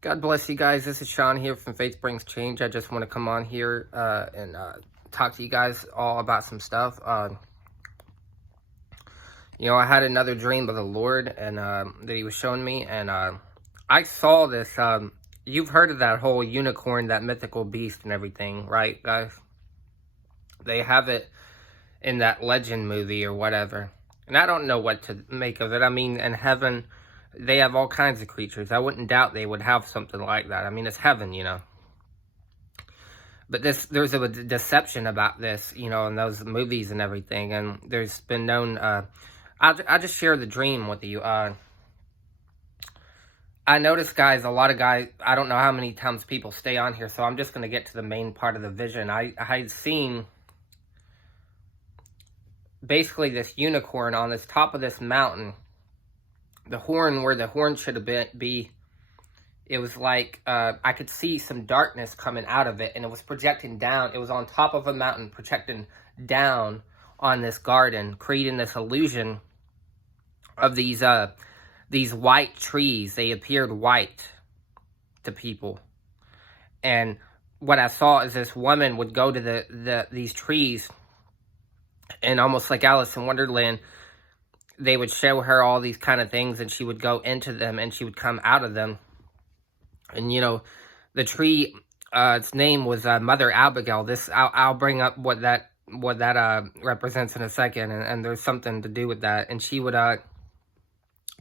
God bless you guys. This is Sean here from Faith Brings Change. I just want to come on here and talk to you guys all about some stuff. I had another dream of the Lord and that He was showing me, and I saw this. You've heard of that whole unicorn, that mythical beast and everything, right, guys? They have it in that Legend movie or whatever. And I don't know what to make of it. I mean, in heaven, they have all kinds of creatures. I wouldn't doubt they would have something like that. I mean, it's heaven, But there's a deception about this, in those movies and everything. And there's been known... I'll just share the dream with you. I noticed, guys, a lot of guys... I don't know how many times people stay on here, so I'm just going to get to the main part of the vision. I had seen... basically this unicorn on this top of this mountain. The horn, where the horn should have be, it was like I could see some darkness coming out of it, and it was projecting down. It was on top of a mountain, projecting down on this garden, creating this illusion of these white trees. They appeared white to people, and what I saw is this woman would go to these trees, and almost like Alice in Wonderland, they would show her all these kind of things, and she would go into them, and she would come out of them. And, the tree, its name was Mother Abigail. I'll bring up what that represents in a second, and there's something to do with that. And she would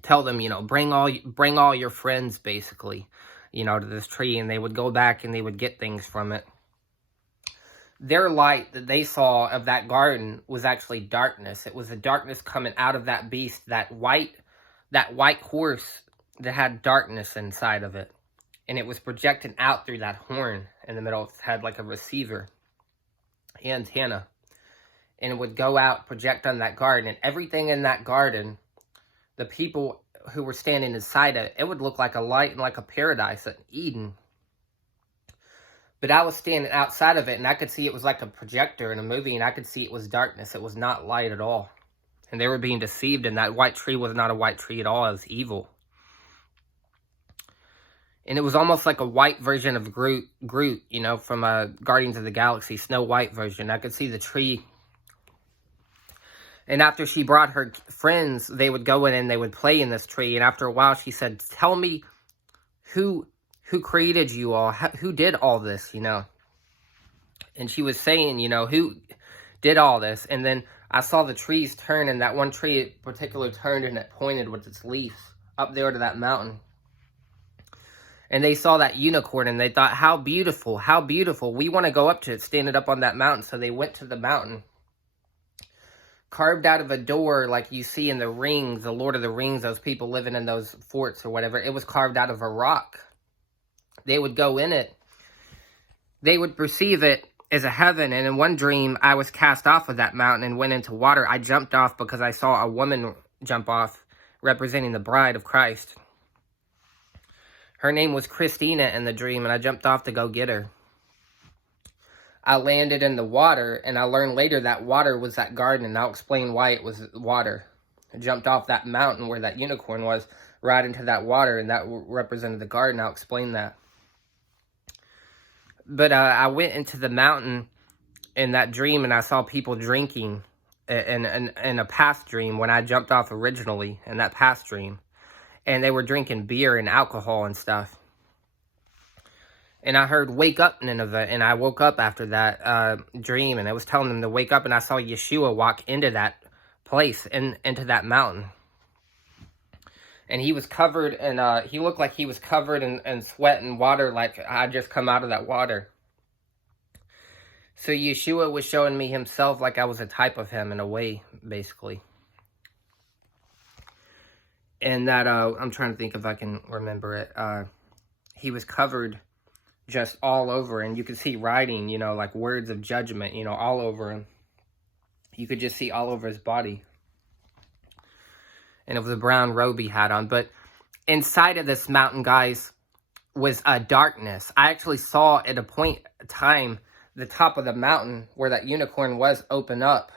tell them, bring all your friends, basically, to this tree, and they would go back and they would get things from it. Their light that they saw of that garden was actually darkness. It was the darkness coming out of that beast, that white horse that had darkness inside of it. And it was projecting out through that horn in the middle. It had like a receiver antenna. And it would go out, project on that garden. And everything in that garden, the people who were standing inside it would look like a light and like a paradise, an Eden. But I was standing outside of it, and I could see it was like a projector in a movie, and I could see it was darkness. It was not light at all. And they were being deceived, and that white tree was not a white tree at all. It was evil. And it was almost like a white version of Groot, from Guardians of the Galaxy, Snow White version. I could see the tree. And after she brought her friends, they would go in and they would play in this tree. And after a while, she said, tell me who created you all? Who did all this, And she was saying, who did all this? And then I saw the trees turn, and that one tree in particular turned, and it pointed with its leaves up there to that mountain. And they saw that unicorn, and they thought, how beautiful, how beautiful. We want to go up to it, stand it up on that mountain. So they went to the mountain. Carved out of a door like you see in the Rings, the Lord of the Rings, those people living in those forts or whatever. It was carved out of a rock. They would go in it. They would perceive it as a heaven. And in one dream, I was cast off of that mountain and went into water. I jumped off because I saw a woman jump off, representing the bride of Christ. Her name was Christina in the dream, and I jumped off to go get her. I landed in the water, and I learned later that water was that garden, and I'll explain why it was water. I jumped off that mountain where that unicorn was, right into that water, and that represented the garden. I'll explain that. But I went into the mountain in that dream, and I saw people drinking in a past dream when I jumped off originally in that past dream. And they were drinking beer and alcohol and stuff. And I heard, wake up, Nineveh. And I woke up after that dream, and I was telling them to wake up, and I saw Yeshua walk into that place, into that mountain. And he was covered, and he looked like he was covered in sweat and water, like I just come out of that water. So Yeshua was showing me himself like I was a type of him in a way, basically. And that, I'm trying to think if I can remember it. He was covered just all over, and you could see writing, like words of judgment, all over him. You could just see all over his body. And it was a brown robe he had on. But inside of this mountain, guys, was a darkness. I actually saw at a point in time the top of the mountain where that unicorn was open up.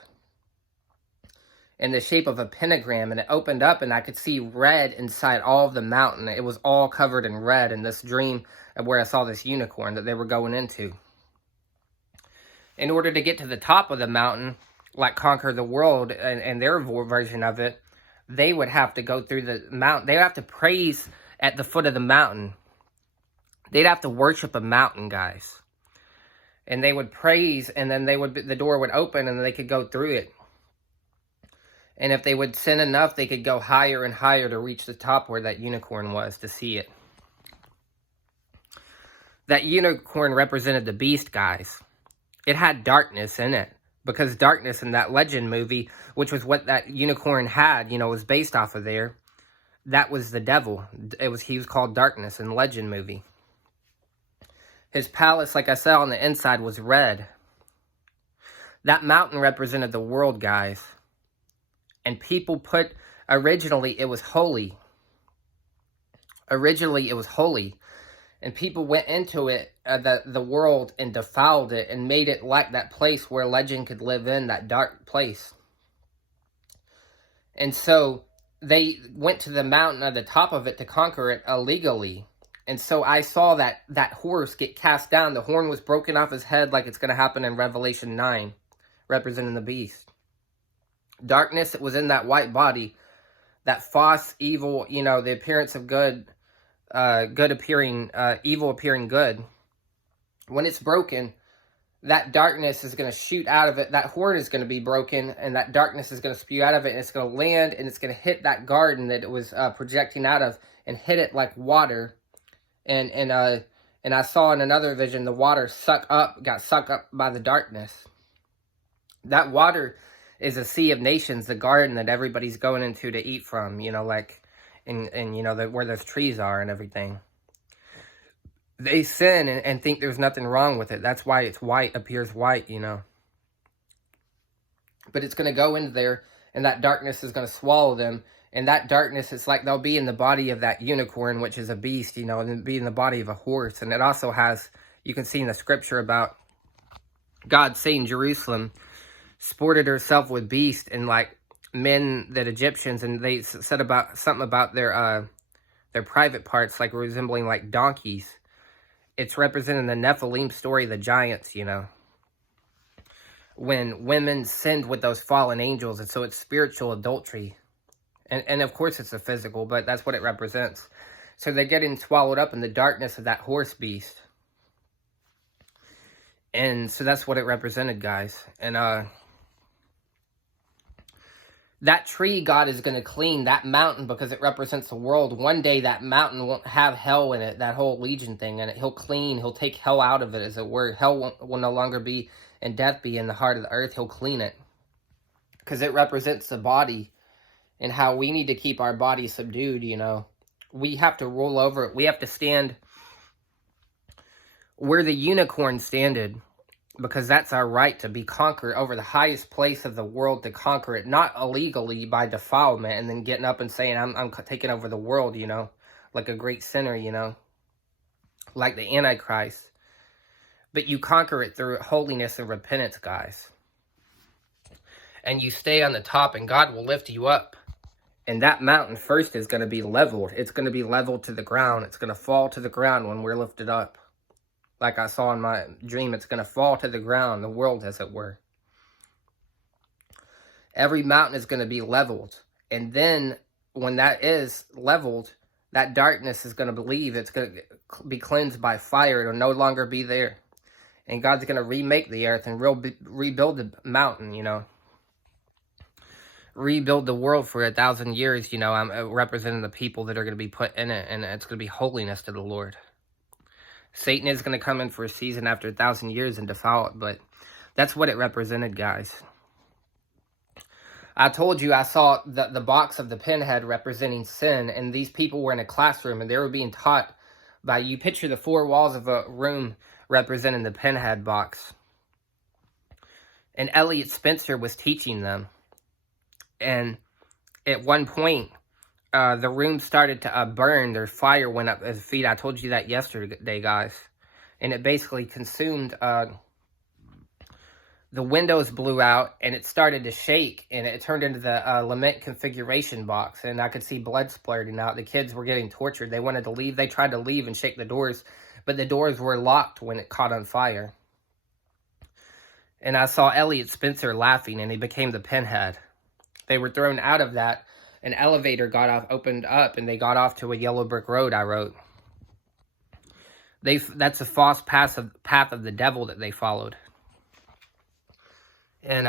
in the shape of a pentagram, and it opened up, and I could see red inside all of the mountain. It was all covered in red in this dream of where I saw this unicorn that they were going into. In order to get to the top of the mountain, like conquer the world and their version of it, they would have to go through the mountain. They would have to praise at the foot of the mountain. They'd have to worship a mountain, guys. And they would praise, and then the door would open, and they could go through it. And if they would sin enough, they could go higher and higher to reach the top where that unicorn was, to see it. That unicorn represented the beast, guys. It had darkness in it, because darkness in that Legend movie, which was what that unicorn had, was based off of there, that was the devil. He was called Darkness in the Legend movie. His palace, like I said, on the inside was red. That mountain represented the world, guys. And people originally it was holy. Originally it was holy. And people went into it, the world, and defiled it and made it like that place where Legend could live in, that dark place. And so they went to the mountain at the top of it to conquer it illegally. And so I saw that horse get cast down. The horn was broken off his head like it's going to happen in Revelation 9, representing the beast. Darkness was in that white body, that false, evil, the appearance of good, good appearing, evil appearing good. When it's broken, that darkness is going to shoot out of it. That horn is going to be broken, and that darkness is going to spew out of it, and it's going to land, and it's going to hit that garden that it was projecting out of, and hit it like water. And I saw in another vision the water got sucked up by the darkness. That water is a sea of nations, the garden that everybody's going into to eat from, like in where those trees are and everything. They sin and think there's nothing wrong with it. That's why it's white, appears white, But it's going to go into there, and that darkness is going to swallow them. And that darkness, it's like they'll be in the body of that unicorn, which is a beast, and be in the body of a horse. And it also has, you can see in the scripture about God saying Jerusalem sported herself with beasts and like men that Egyptians, and they said about something about their private parts, like resembling like donkeys. It's representing the Nephilim story, the giants, when women sinned with those fallen angels, and so it's spiritual adultery. And of course it's a physical, but that's what it represents. So they're getting swallowed up in the darkness of that horse beast. And so that's what it represented, guys. And that tree God is going to clean, that mountain, because it represents the world. One day that mountain won't have hell in it, that whole Legion thing. And he'll take hell out of it, as it were. Hell will no longer be, and death be in the heart of the earth. He'll clean it. Because it represents the body. And how we need to keep our body subdued, We have to roll over it. We have to stand where the unicorn standed. Because that's our right, to be conquered over the highest place of the world, to conquer it. Not illegally by defilement and then getting up and saying, I'm taking over the world, Like a great sinner, Like the Antichrist. But you conquer it through holiness and repentance, guys. And you stay on the top, and God will lift you up. And that mountain first is going to be leveled. It's going to be leveled to the ground. It's going to fall to the ground when we're lifted up. Like I saw in my dream, it's going to fall to the ground, the world as it were. Every mountain is going to be leveled. And then when that is leveled, that darkness is going to leave. It's going to be cleansed by fire. It'll no longer be there. And God's going to remake the earth and rebuild the mountain, Rebuild the world for 1,000 years, I'm representing the people that are going to be put in it, and it's going to be holiness to the Lord. Satan is going to come in for a season after 1,000 years and defile it, but that's what it represented, guys. I told you I saw the box of the pinhead representing sin, and these people were in a classroom, and they were being taught by, you picture the four walls of a room representing the pinhead box. And Elliot Spencer was teaching them. And at one point, the room started to burn. Their fire went up his feet. I told you that yesterday, guys. And it basically consumed the windows blew out, and it started to shake, and it turned into the lament configuration box, and I could see blood splurting out. The kids were getting tortured. They wanted to leave. They tried to leave and shake the doors, but the doors were locked when it caught on fire. And I saw Elliot Spencer laughing, and he became the Pinhead. They were thrown out of that. An elevator opened up, and they got off to a yellow brick road, I wrote. That's a false path of the devil that they followed. And,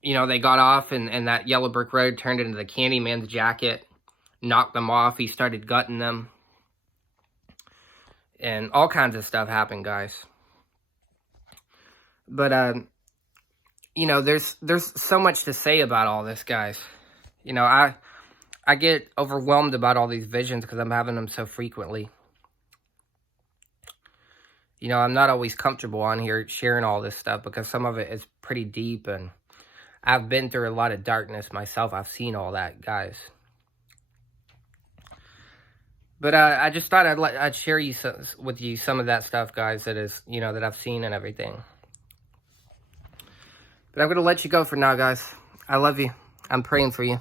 you know, they got off, and that yellow brick road turned into the Candyman's jacket, knocked them off. He started gutting them. And all kinds of stuff happened, guys. But, you know, there's so much to say about all this, guys. You know, I get overwhelmed about all these visions because I'm having them so frequently. You know, I'm not always comfortable on here sharing all this stuff because some of it is pretty deep, and I've been through a lot of darkness myself. I've seen all that, guys. But I just thought I'd share with you some of that stuff, guys, that is, you know, that I've seen and everything. But I'm going to let you go for now, guys. I love you. I'm praying for you.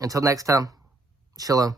Until next time, shalom.